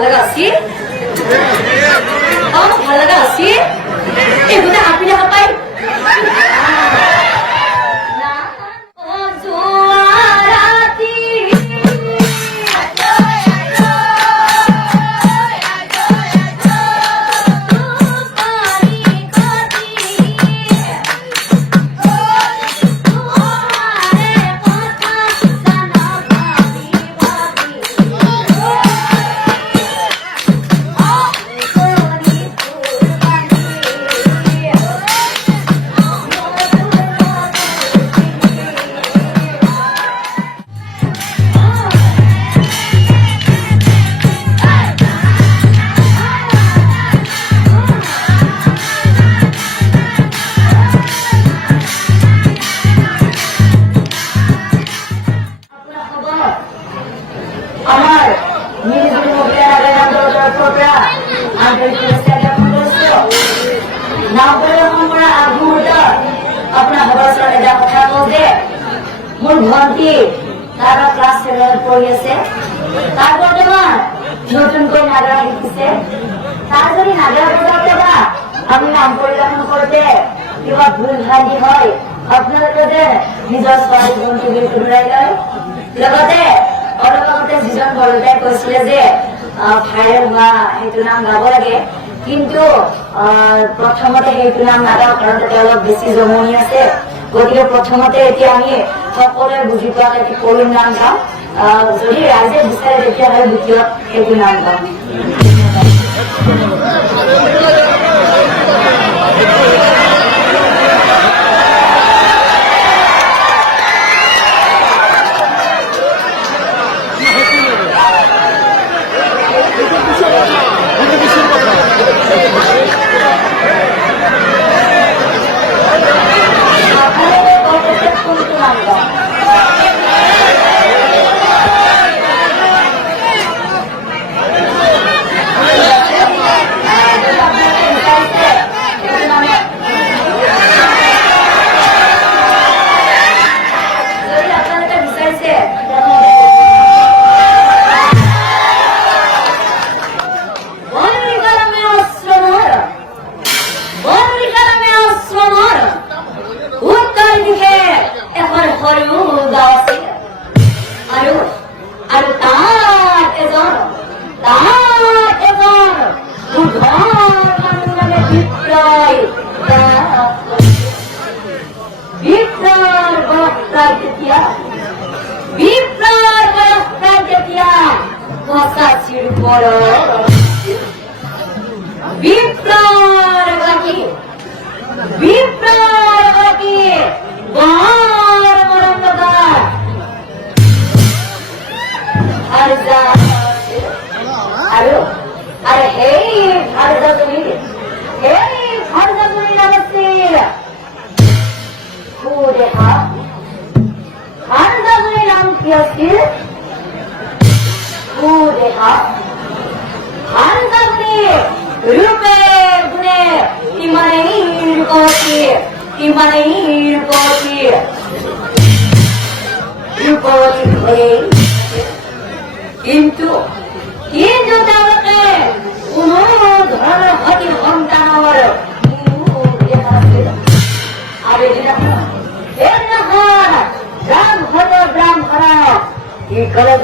ভালগা আছে ভালগা আছে এগুলো আপনি হাপাই মোৰ ভন্টি তারা ক্লাস 7 পড়ি আছে তার বর্তমান নতুনকৈ নাগৰা শিকিছে তার যদি নাগৰা বজাতে বা আমি নাম পরিবর্তন করতে কিবা ভুল ভ্রান্তি হয় আপনাদের নিজৰ ছোৱালী ভন্টি ঘূৰাই লয় লগতে অলপতে যিজন বৰদাই কৈছিলে যে ভাইৰেল হোৱা সেইটো নাম গাব লাগে কিন্তু প্ৰথমতে সেইটো নাম নাগাওঁ কাৰণ তাতে অলপ বেছি জমনি আছে গতিকে প্ৰথমতে এতিয়া আমি সকলোৱে বুজি পোৱা এটি কৰিম নাম গাম যদি ৰাইজে বিচাৰে তেতিয়াহ'লে দ্বিতীয় সেইটো নাম গাম কিন্তু তেওঁলোকে কোনো ধৰণৰ সতি সন্তানৰ আৰু সেইদিনাখন ব্ৰাহ্মণ কি কৰে